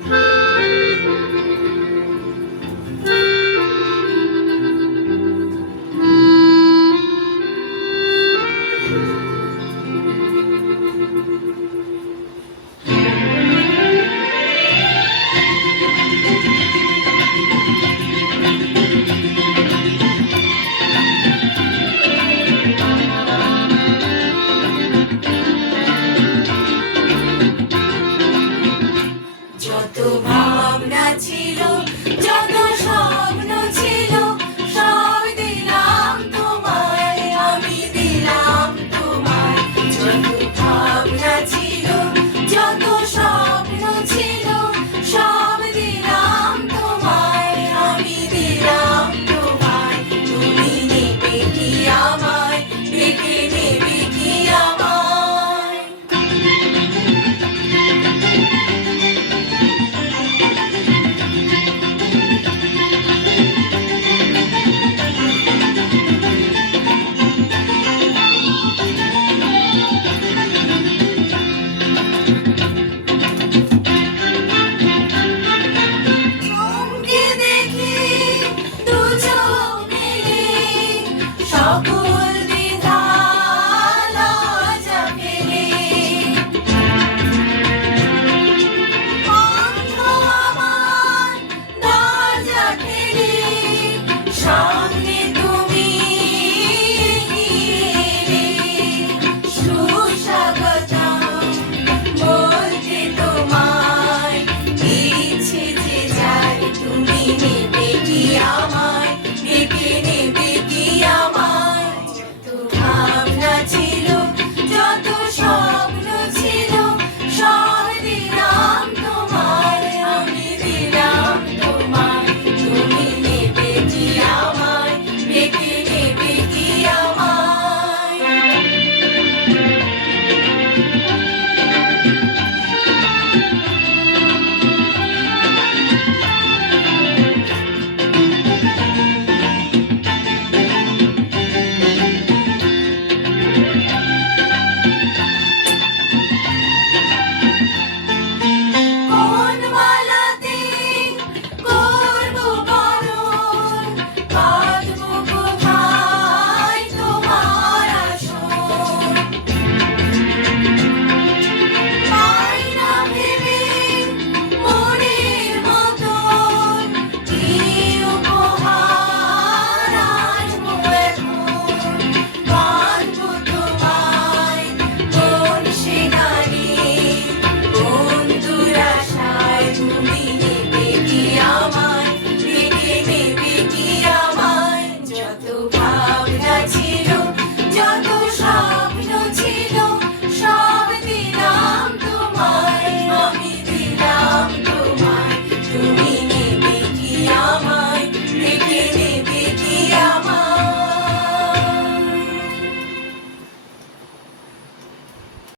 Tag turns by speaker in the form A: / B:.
A: যত